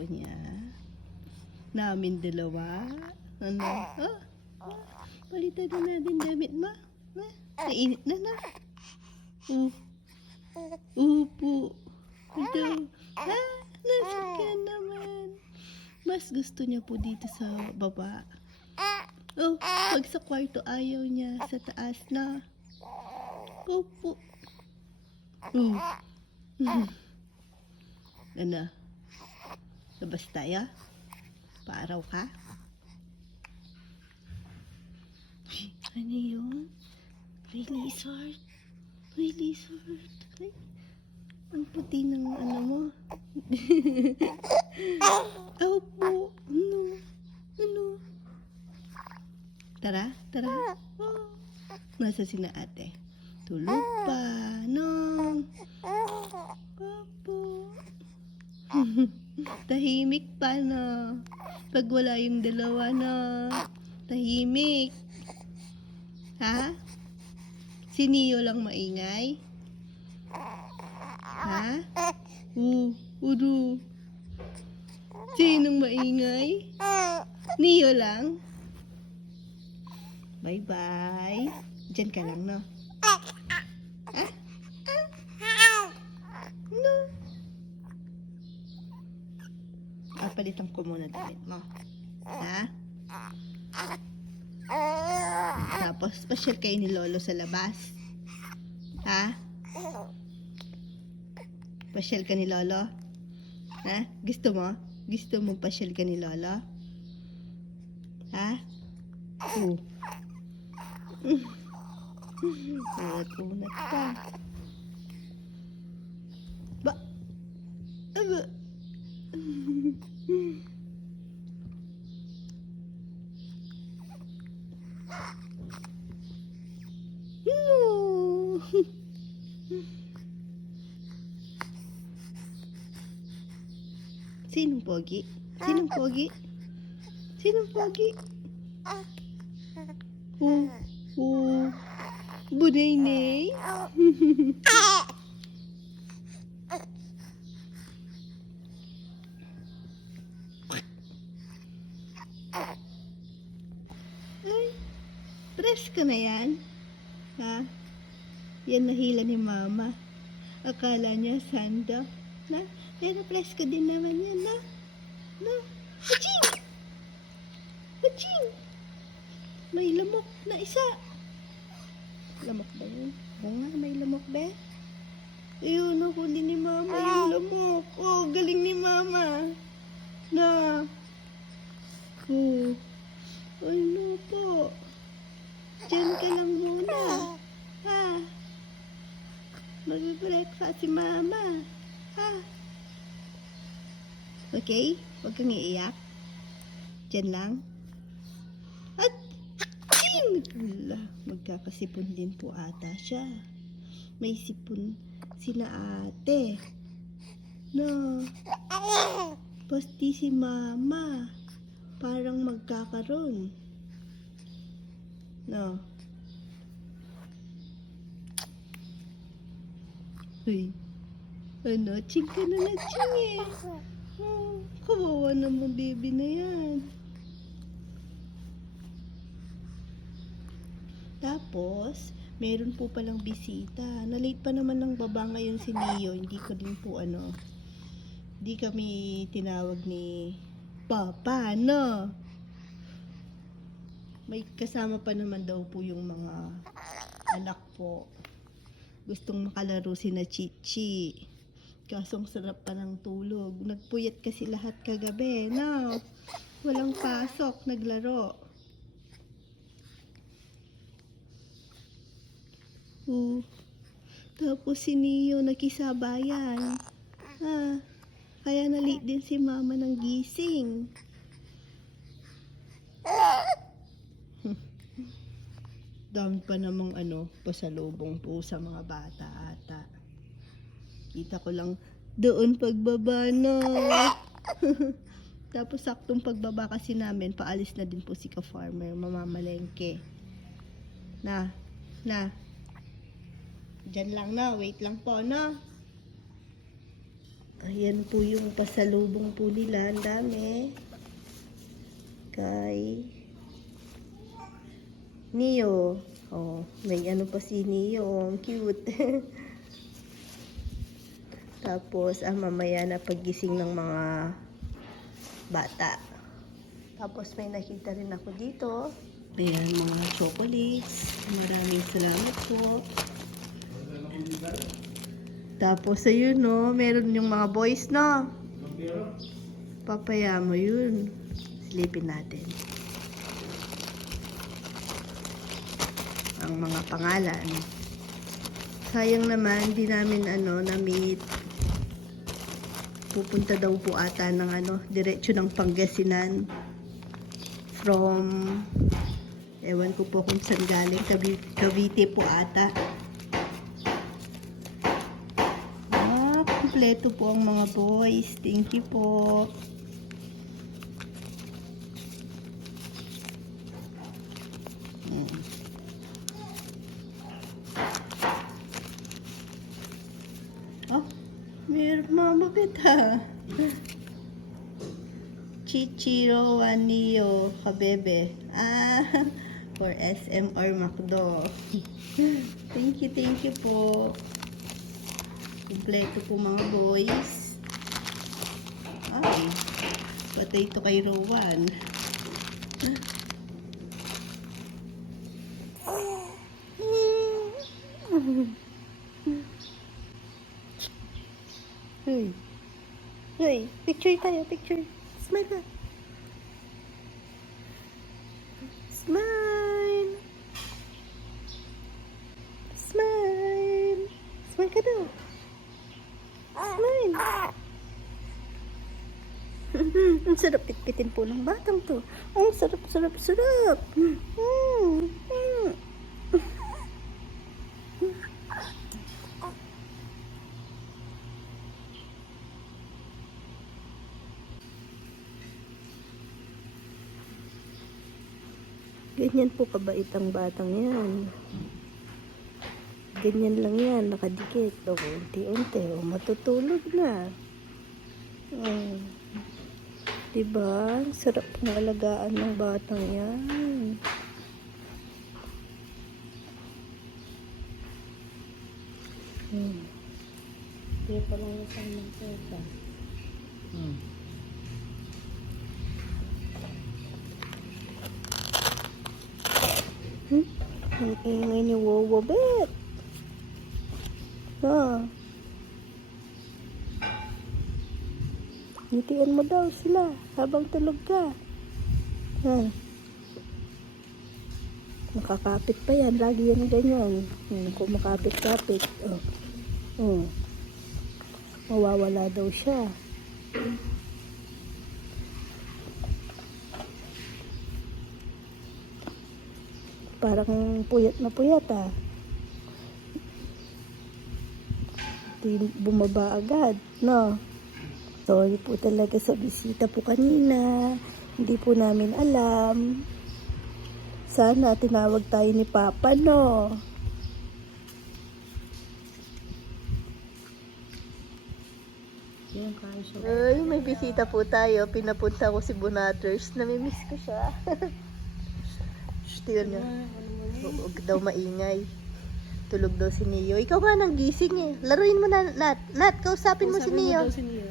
po niya. Namin dalawa. Ano? Ah, palitan na natin damit ma. Ah, mainit na na. Uh, upo. Ito. Ah, nasa ka naman. Mas gusto niya po dito sa baba. Oh, pag sa kwarto ayaw niya sa taas na. Opo. Uh. Hmm. Ano? Labas tayo? Paaraw ka? Uy, Ano yun? May lizard. May lizard. Ay, ang puti ng ano mo. Opo. Ano? Ano? Tara, tara. Oh. Nasa sina ate? Tulog pa. No. Opo. Tahimik pa, no? Pag wala yung dalawa, no? Tahimik. Ha? Si Neo lang maingay? Ha? Uh, udu. Sinong maingay? Neo lang? Bye-bye. Diyan ka lang, no? No. Ah, palitan ko muna damit mo. Ha? Tapos, pasyal kayo ni Lolo sa labas. Ha? Pasyal ka ni Lolo? Ha? Gusto mo? Gusto mo pasyal ka ni Lolo? Ha? Oo. Unat-unat ka. Ba? Aba? No. Sinong pogi? Sinong pogi? Sinong pogi? Oh, oh. Bunay-nay? Ay, ka na yan? Ha? Yan nahila ni mama. Akala niya sando. Na? Pero press ka din naman yan, na? Na? Haching! Haching! May lamok na isa. Lamok ba yun? Oo nga, may lamok ba? Ayun, nahuli ni mama yung lamok. Oh, galing ni mama. Na. Oh. Ano po? Diyan ka lang muna. Ha? Mag-breakfast si mama. Ha? Okay? Huwag kang iiyak. Diyan lang. At, Ting! Magkakasipon din po ata siya. May sipon sina ate. No. Pasti si mama. Parang magkakaroon. No. Uy. Ano? Ching ka na na, ching eh. Oh, kawawa naman baby na yan. Tapos, meron po palang bisita. Na-late pa naman ng baba ngayon si Neo. Hindi ko din po ano. Hindi kami tinawag ni Papa, no? May kasama pa naman daw po yung mga anak po. Gustong makalaro si na Chichi. Kasong sarap pa ng tulog. Nagpuyat kasi lahat kagabi, no? Walang pasok, naglaro. Oh. Tapos si Neo nakisabayan. Ah, kaya na-late din si mama ng gising. Dami pa namang ano, pasalubong po sa mga bata ata. Kita ko lang doon pagbaba na. Tapos saktong pagbaba kasi namin, paalis na din po si ka-farmer, mamamalengke. Na, na, Diyan lang na, wait lang po, no? Ayan po yung pasalubong po nila. Ang dami. Kay Neo. Oh, may ano pa si Neo. Ang cute. Tapos, ang mamaya na paggising ng mga bata. Tapos, may nakita rin ako dito. Ayan, mga chocolates. Maraming salamat po. Tapos, ayun, no, meron yung mga boys, no? Papaya mo yun. Silipin natin. Ang mga pangalan. Sayang naman, di namin, ano, na-meet. Pupunta daw po ata ng, ano, diretsyo ng Pangasinan. From, ewan ko po kung saan galing, Cavi- Cavite po ata. Ah, kumpleto po ang mga boys. Thank you po. Hmm. Oh, may mama kita. Chichiro Wanio Kabebe. Ah, for SM or Macdo. thank you, thank you po. Kompleto po mga boys. Ay, patay ito kay Rowan. Hey. Hey, picture tayo, picture. Smile ka. Smile. Smile. Smile ka daw. Smile. Ang sarap pitpitin po ng batang to. Ang sarap, sarap, sarap. Mm. Ganyan po kabait ang batang yan. Ganyan lang yan, nakadikit. O, unti-unti. O, matutulog na. Mm. Diba? Sarap ng alagaan ng batang yan. Hmm. Kaya pala yung isang. Hmm. Hmm? Ang ingay ni Wowo Bet. Ha? Ngitian mo daw sila habang tulog ka. Ha? Makakapit pa yan. Lagi yan ganyan. Hmm, kung makapit-kapit. Oh. Oh. Mawawala daw siya. Parang puyat na puyat ah. Di bumaba agad, no? Sorry po talaga sa bisita po kanina. Hindi po namin alam. Sana tinawag tayo ni Papa, no? Ay, may bisita po tayo. Pinapunta ko si Bonaters. Namimiss ko siya. Still niya. Huwag daw maingay. Tulog daw si Neo. Ikaw nga nang gising eh. Laruin mo na, Nat. Nat, kausapin mo si Neo. daw si Neo.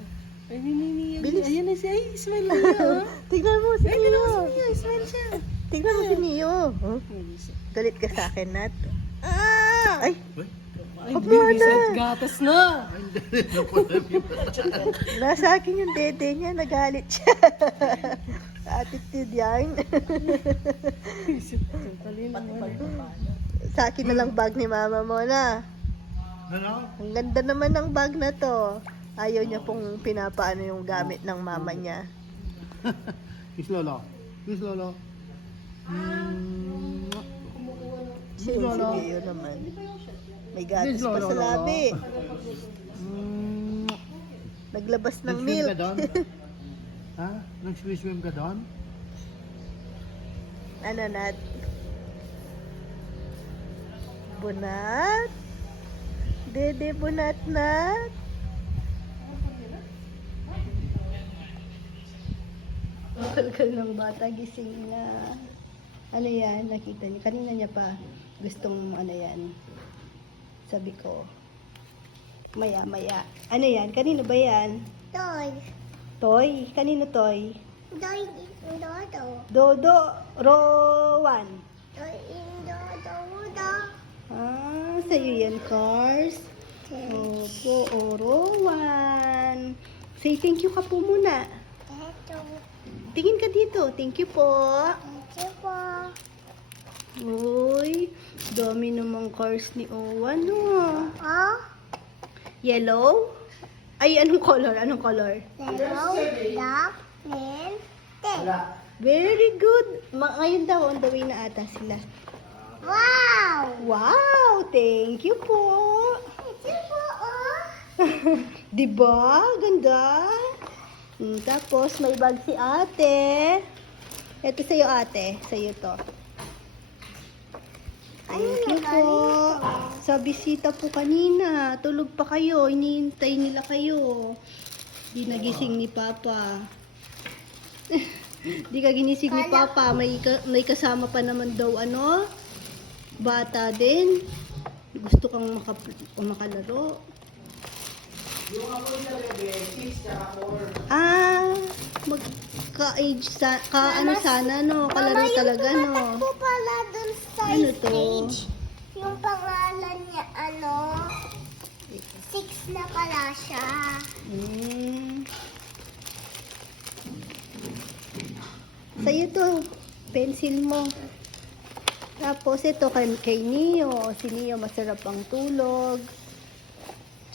Ay, Nini, Neo. Bilis. Ayun na siya. Ay, smile Neo. Tignan mo si Ay, tignan mo Neo. si Neo. Smile siya. Tignan mo si Neo. Huh? Galit ka sa akin, Nat. Ah! Ay, Ay, Bilis na. at gatas na. nasa akin yung dede niya. Nagalit siya. Attitude yan. Sa akin na lang bag ni mama mo na. Ano? Ang ganda naman ng bag na to. Ayaw niya pong pinapaano yung gamit ng mama niya. Kiss lolo. Kiss lolo. Mm. Sensitive naman. May gatas pa sa labi. Mm. Naglabas ng Nag-swim milk. ka doon? ha? Nag-swim ka doon? Ano nat? Bunat? Dede bunat-nat. Kalkal ng bata, gising na. Ano yan, nakita niyo. Kanina niya pa gustong ano yan. Sabi ko, maya, maya. Ano yan? Kanino ba yan? Toy. Toy? Kanino toy? Toy in Dodo. Dodo, Rowan. Toy in Dodo. Dodo. Ah, sa'yo yan, Cars. Opo, o Rowan. Say thank you ka po muna. Tingin ka dito. Thank you po. Thank you po. Uy, dami namang cars ni Owan, no? Oh, Yellow? Ay, anong color? Anong color? yellow, black, and pink. Very good. Ma ngayon daw, on the way na ata sila. Wow! Wow! Thank you po. Thank you po, oh. diba? Ganda. Hmm, tapos, may bag si ate. Ito sa'yo, ate. Sa'yo to. Thank you po. Sa bisita po kanina. Tulog pa kayo. Iniintay nila kayo. Di nagising ni Papa. Di ka ginising ni Papa. May, ka- may kasama pa naman daw ano. Bata din. Gusto kang maka- makalaro. Ah, magka-age sa, ka ano sana no, kalaro Mama, talaga yung no. tumatak po pala dun sa Ano to? stage. Yung pangalan niya, ano, six na pala siya. Hmm. Sa'yo to, pencil mo. Tapos ito kay, kay Neo. Si Neo masarap ang tulog.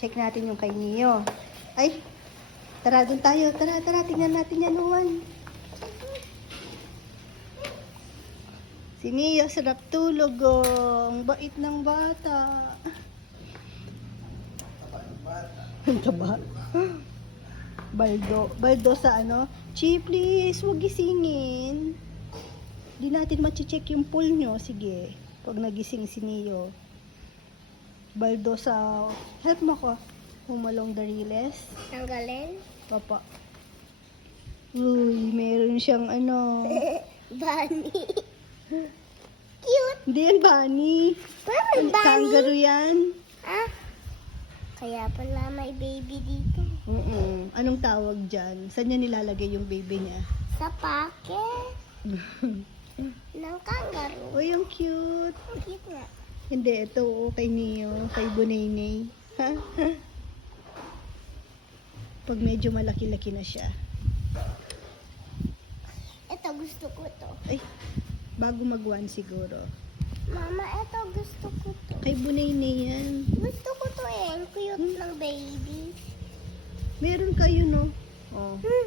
Check natin yung kay Neo. Ay, tara doon tayo. Tara, tara, tingnan natin yan, Juan. Si Neo, sarap tulog. Oh. Ang bait ng bata. Ang taba. Baldo. Baldo sa ano? Chi, please, huwag gisingin. Di natin machi-check yung pool nyo. Sige. Pag nagising si Neo. Baldo sa... Help mo ko. Humalong the riles. Tanggalin? Papa. Uy, meron siyang ano. Bunny. Cute. Hindi yan, bunny. Parang bunny. Kangaroo yan. Ah? Kaya pala may baby dito. Oo. Anong tawag dyan? Saan niya nilalagay yung baby niya? Sa packet ng kangaroo. Uy, ang cute. Ang cute nga. Hindi, ito oo, kay Neo, kay Bunaynay. Pag medyo malaki-laki na siya. Ito gusto ko to. Ay, bago mag-one siguro. Mama, ito gusto ko to. Kay Bunaynay yan. Gusto ko to eh. Ang cute ng baby. Meron kayo, no? Oh. Hmm.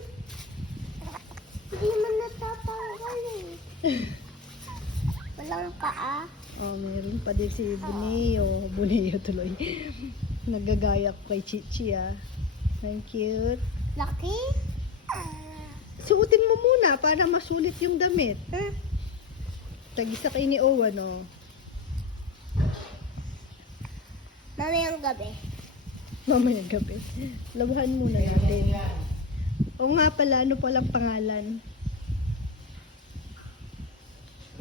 Hindi man natatanggal eh. Walang paa. Oh, meron pa din si Buneo. Buneo tuloy. Nagagaya ko kay Chichi, ah. Cute. Laki? Ah. Suotin mo muna para masulit yung damit. Ha? Tagisa kay ni Owen, oh. Mamayang gabi. Mamaya gabi. Labahan muna natin. O nga pala, ano palang pangalan?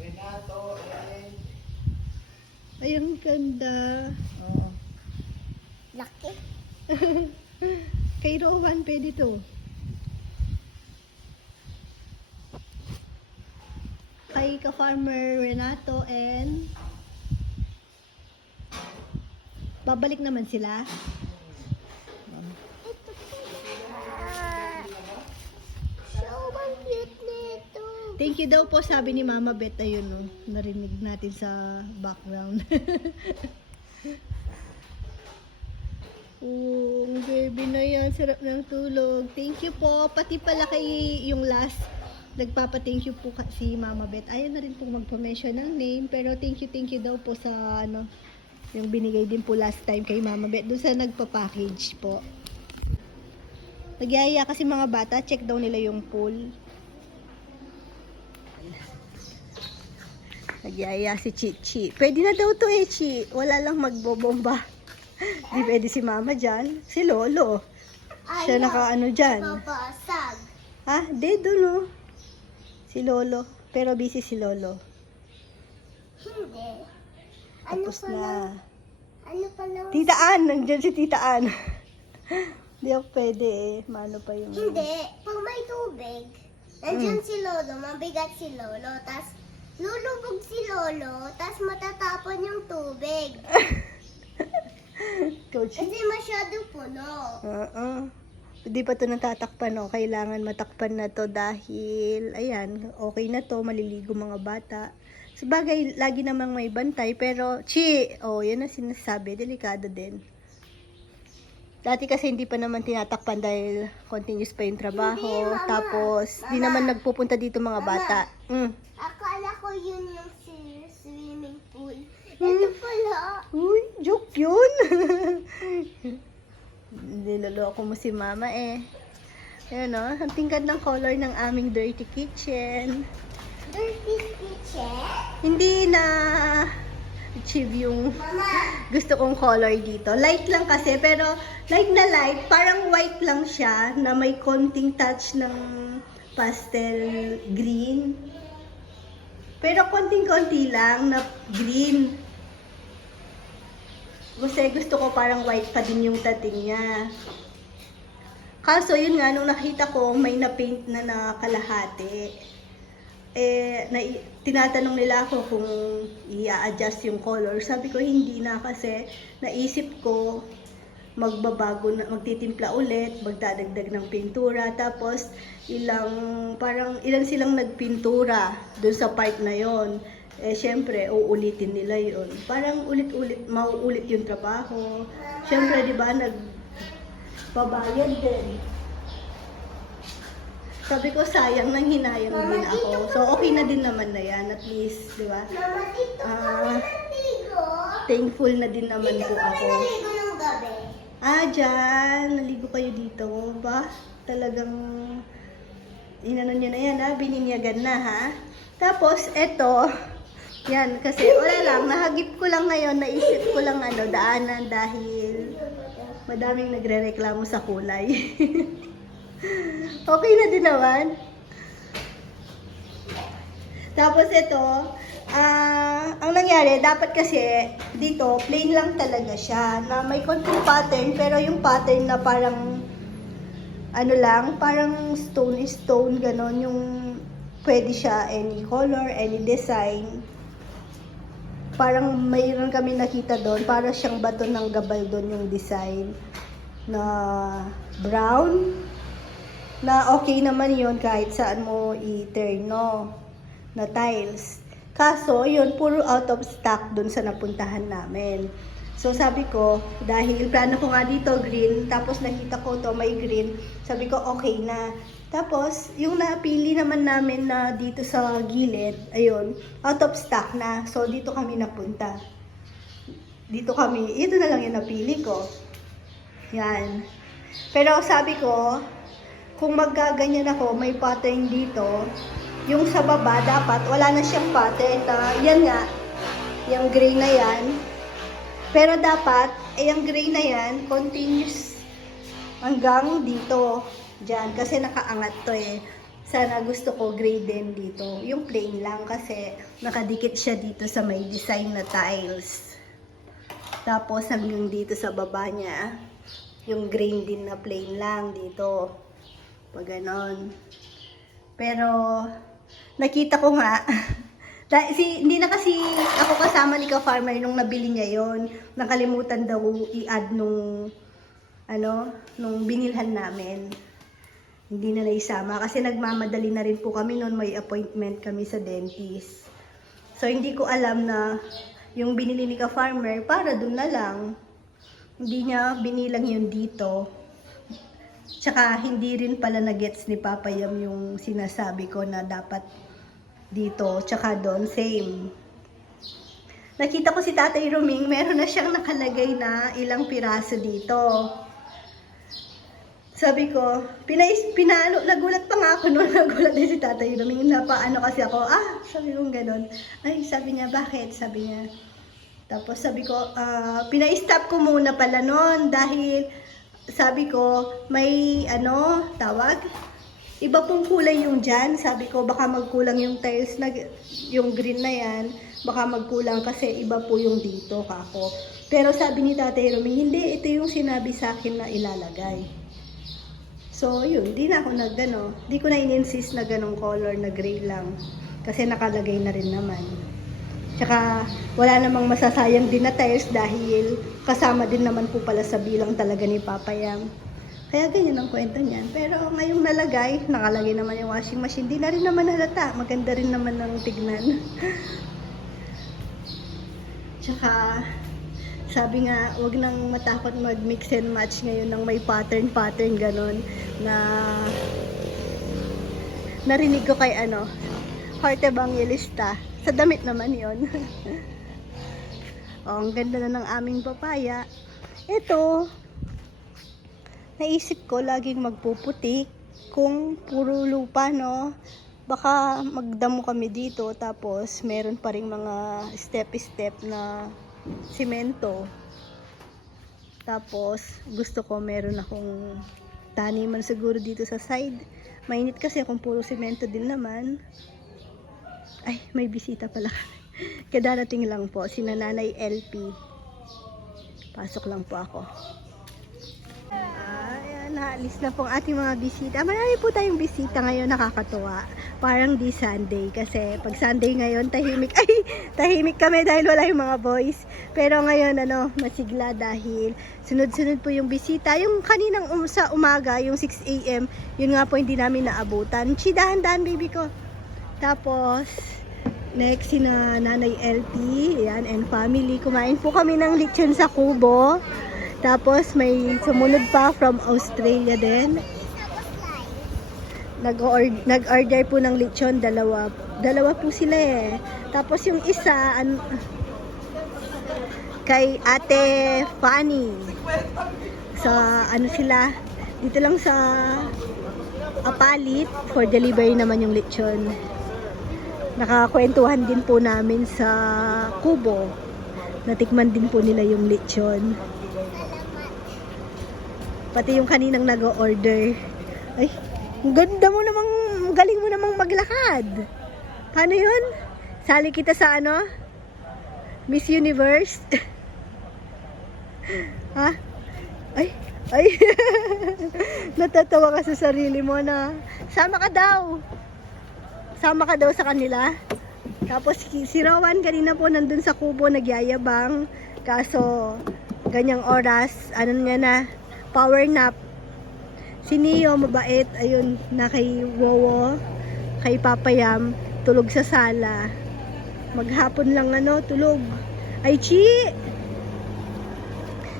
Renato and... Ay, ang ganda. Oh. Laki? Kay Rowan, pwede to. Kay ka-farmer Renato and... Babalik naman sila. Thank you daw po, sabi ni Mama Beth. Ayun, no? narinig natin sa background. oh, baby na yan. Sarap ng tulog. Thank you po. Pati pala kay yung last, nagpapa-thank you po si Mama Beth. Ayaw na rin po magpa-mention ng name. Pero thank you, thank you daw po sa ano, yung binigay din po last time kay Mama Beth. Doon sa nagpa-package po. Nagyaya kasi mga bata, check daw nila yung pool. Nagyaya si Chichi. Pwede na daw to eh, Chi. Wala lang magbobomba. Di pwede si mama dyan. Si lolo. Siya nakaano dyan. Babasag. Ha? Di, doon oh. Si lolo. Pero busy si lolo. Hindi. Ano Tapos pala? na. Ano pala? Tita Ann, nandiyan si Tita Ann. Di ako pwede eh. Mano pa yung... Hindi. Pag may tubig, nandiyan si Lolo, mabigat si Lolo, tas lulubog si Lolo, tas matatapon yung tubig. Coach. Kasi masyado puno. Oo. Hindi pa to natatakpan, no? Kailangan matakpan na to dahil, ayan, okay na to, maliligo mga bata. Sa bagay, lagi namang may bantay, pero, chi, oh, yan ang sinasabi, delikado din. Dati kasi hindi pa naman tinatakpan dahil continuous pa yung trabaho. Hindi, Mama. Tapos, di Mama. naman nagpupunta dito mga Mama. bata. Mm. Akala ko yun yung si- swimming pool. Hmm. Ito pala. Uy, joke yun. Niloloko mo si mama eh. Ayan o, ang tingkad ng color ng aming dirty kitchen. Dirty kitchen. Hindi na achieve yung Mama, gusto kong color dito. Light lang kasi, pero light na light, parang white lang siya na may konting touch ng pastel green. Pero konting-konti lang na green. Kasi gusto ko parang white pa din yung dating niya. Kaso yun nga, nung nakita ko may na-paint na na kalahati eh, na, tinatanong nila ako kung i-adjust yung color. Sabi ko, hindi na kasi naisip ko magbabago na, magtitimpla ulit, magdadagdag ng pintura, tapos ilang, parang ilang silang nagpintura doon sa part na yon eh syempre uulitin nila yon parang ulit-ulit mauulit yung trabaho syempre di ba nag babayad din sabi ko, sayang nang hinayang din ako. So, okay na din naman na yan. At least, di ba? mama, naligo. Thankful na din naman Dito po ako. ng gabi. Ah, dyan. Naligo kayo dito. Ba? Talagang, inano niya na yan, ha? Bininyagan na, ha? Tapos, eto, yan, kasi wala lang, nahagip ko lang ngayon, naisip ko lang ano, daanan dahil madaming nagre-reklamo sa kulay. okay na din naman. Tapos ito, ah, ang nangyari, dapat kasi dito, plain lang talaga siya, na may konting pattern, pero yung pattern na parang, ano lang, parang stone stone, ganon, yung pwede siya any color, any design. Parang mayroon kami nakita doon, para siyang bato ng gabal doon yung design na brown na okay naman yon kahit saan mo i-turn no na tiles. Kaso, yun, puro out of stock dun sa napuntahan namin. So, sabi ko, dahil plano ko nga dito, green, tapos nakita ko to may green, sabi ko, okay na. Tapos, yung napili naman namin na dito sa gilid, ayun, out of stock na. So, dito kami napunta. Dito kami, ito na lang yung napili ko. Yan. Pero sabi ko, kung maggaganyan ako, may pattern dito, yung sa baba, dapat wala na siyang pattern na, yan nga, yung gray na yan. Pero dapat, eh, yung gray na yan, continuous hanggang dito. Diyan, kasi nakaangat to eh. Sana gusto ko gray din dito. Yung plain lang kasi nakadikit siya dito sa may design na tiles. Tapos hanggang dito sa baba niya, yung green din na plain lang dito. Pag ganon. Pero, nakita ko nga, si, hindi na kasi ako kasama ni ka-farmer nung nabili niya yon Nakalimutan daw i-add nung, ano, nung binilhan namin. Hindi na naisama kasi nagmamadali na rin po kami noon may appointment kami sa dentist. So, hindi ko alam na yung binili ni ka-farmer, para dun na lang. Hindi niya binilang yun dito. Tsaka hindi rin pala na-gets ni Papa Yam yung sinasabi ko na dapat dito, tsaka doon, same. Nakita ko si Tatay Roming, meron na siyang nakalagay na ilang piraso dito. Sabi ko, pinais, pinalo, nagulat pa nga ako noon, nagulat din si Tatay Roming, na paano kasi ako, ah, sabi ko gano'n. Ay, sabi niya, bakit? Sabi niya, Tapos sabi ko, ah, pina-stop ko muna pala noon dahil sabi ko, may ano, tawag? Iba pong kulay yung dyan. Sabi ko, baka magkulang yung tiles na, yung green na yan. Baka magkulang kasi iba po yung dito, kako. Pero sabi ni Tatay Rumi, hindi, ito yung sinabi sa akin na ilalagay. So, yun, di na ako nag, ano, di ko na in-insist na ganong color na gray lang. Kasi nakalagay na rin naman. Tsaka, wala namang masasayang din na tiles dahil kasama din naman po pala sa bilang talaga ni Papa Yam. Kaya ganyan ang kwento niyan. Pero ngayong nalagay, nakalagay naman yung washing machine. Di na rin naman halata. Maganda rin naman ng tignan. Tsaka, sabi nga, wag nang matakot mag-mix and match ngayon ng may pattern-pattern ganon na narinig ko kay ano, Heart Evangelista. Sa damit naman yon. oh, ang ganda na ng aming papaya. Ito, naisip ko laging magpuputik kung puro lupa, no? Baka magdamo kami dito tapos meron pa ring mga step-step na simento. Tapos gusto ko meron akong taniman siguro dito sa side. Mainit kasi kung puro simento din naman. Ay, may bisita pala. Kadarating lang po, si Nanay LP. Pasok lang po ako. Naalis na po ang ating mga bisita. Marami po tayong bisita ngayon, nakakatuwa. Parang di Sunday kasi pag Sunday ngayon, tahimik. Ay, tahimik kami dahil wala yung mga boys. Pero ngayon, ano, masigla dahil sunod-sunod po yung bisita. Yung kaninang um, sa umaga, yung 6 a.m., yun nga po hindi namin naabutan. Chi, dahan-dahan, baby ko. Tapos, next si na Nanay LP, yan, and family. Kumain po kami ng lechon sa kubo. Tapos may sumunod pa from Australia din. Nag-order, nag-order po ng lechon, dalawa. Dalawa po sila eh. Tapos yung isa, an, kay Ate Fanny. Sa ano sila, dito lang sa Apalit for delivery naman yung lechon. Nakakwentuhan din po namin sa Kubo. Natikman din po nila yung lechon. Pati yung kaninang nag-order. Ay, ang ganda mo namang, ang galing mo namang maglakad. Paano yun? Sali kita sa ano? Miss Universe? ha? Ay, ay. Natatawa ka sa sarili mo na, sama ka daw. Sama ka daw sa kanila. Tapos si si Rowan kanina po nandun sa kubo nagyayabang. Kaso ganyang oras, ano niya na, power nap. Si Neo mabait, ayun, na kay Wowo, kay Papayam, tulog sa sala. Maghapon lang ano, tulog. Ay, Chi!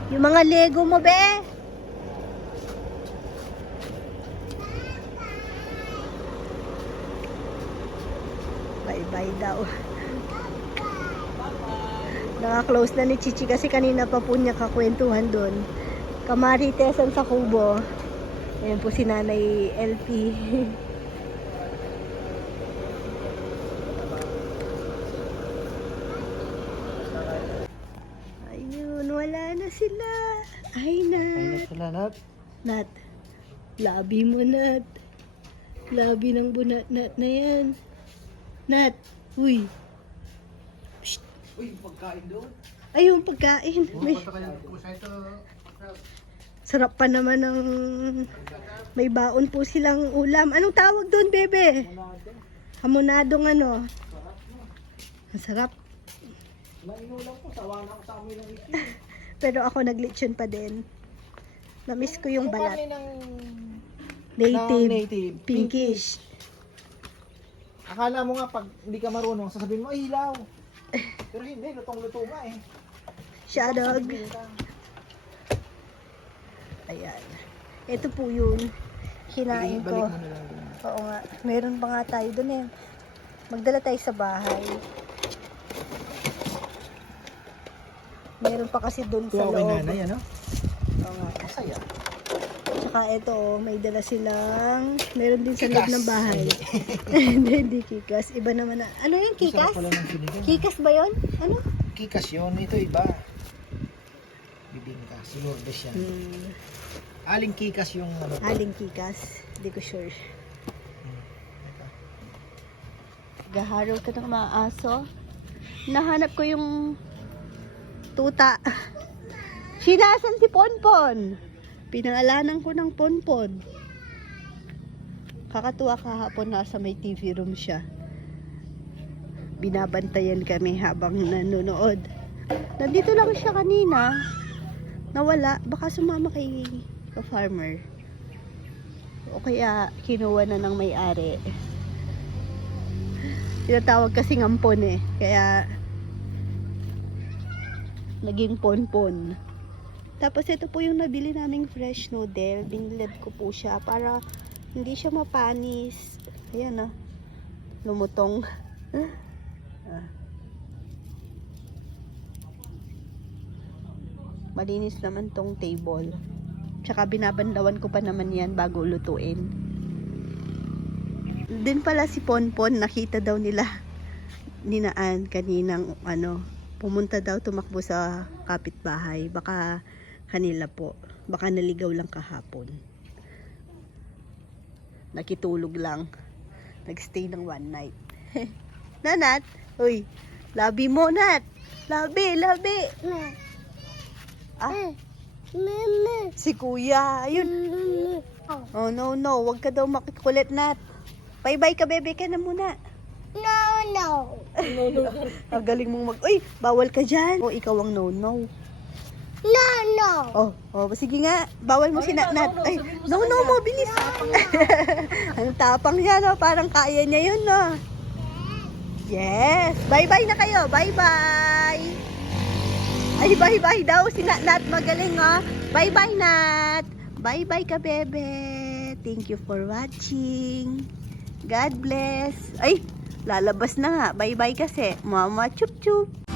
Yung mga Lego mo, be! Bye-bye daw. Naka-close na ni Chichi kasi kanina pa po niya kakwentuhan doon. Kamaritesan sa kubo. Ayan po si Nanay LP. Ayun, wala na sila. Ay, Nat. sila lahat. Nat. Labi mo, Nat. Labi ng bunat Nat na yan. Nat. Uy. Psst. Uy, pagkain doon. Ayun, pagkain. May, Pusa ito. Sarap pa naman ng... May baon po silang ulam. Anong tawag doon, bebe? Hamonadong ano. Ang sarap. Mainulang ko, sawa na ako sa amoy ng. Pero ako naglitsyon pa din. Namiss ko yung balat. Native. native. Pinkish. Akala mo nga pag hindi ka marunong, sasabihin mo, ay hilaw. Pero hindi, lutong-luto nga eh. Shadog. Ayan. Ito po yun. Kinain ko. Balik mo na lang yun. Oo nga. Meron pa nga tayo doon eh. Magdala tayo sa bahay. Meron pa kasi doon sa loob. nanay, ano? Oo nga. Masaya. Tsaka ito, oh, may dala silang, meron din sa loob ng bahay. Hindi, hindi kikas. Iba naman na. Ano yung Sarap kikas? pala ng sinigang. Kikas ba yon? Ano? Kikas yun. Ito iba. Si Lourdes yan. Hmm. Aling Kikas yung ano. Aling kikas. Hindi ko sure. Gaharaw ka ng mga aso. Nahanap ko yung tuta. Sinasan si Ponpon. Pinangalanan ko ng Ponpon. Kakatuwa kahapon nasa may TV room siya. Binabantayan kami habang nanonood. Nandito lang siya kanina. Nawala. Baka sumama kay ka-farmer. O kaya kinuha na ng may-ari. Tinatawag kasi ngampon eh. Kaya naging ponpon. Tapos ito po yung nabili naming fresh noodle. Binilad ko po siya para hindi siya mapanis. Ayan ah. Lumutong. Ah. Malinis naman tong table. Tsaka binabandawan ko pa naman yan bago lutuin. Din pala si Ponpon, nakita daw nila ninaan kaninang ano, pumunta daw tumakbo sa kapitbahay. Baka kanila po. Baka naligaw lang kahapon. Nakitulog lang. Nagstay ng one night. Nanat, uy, labi mo, Nat. Labi, labi. Ah, Mama. si kuya, ayun. Oh, no, no. Huwag ka daw makikulit, Nat. Bye-bye ka, bebe ka na muna. No, no. Ang galing mong mag... Uy, bawal ka dyan. Oh, ikaw ang no-no. No, no. Oh, oh, sige nga. Bawal mo si Nat. Nat. Ay, no, no mo, bilis. Ang tapang niya, no? Parang kaya niya yun, no? Yes. Bye-bye na kayo. Bye-bye. Ay, bye-bye daw. Si Nat, Nat magaling, oh. Bye-bye, Nat. Bye-bye ka, bebe. Thank you for watching. God bless. Ay, lalabas na nga. Bye-bye kasi. Mama, chup-chup.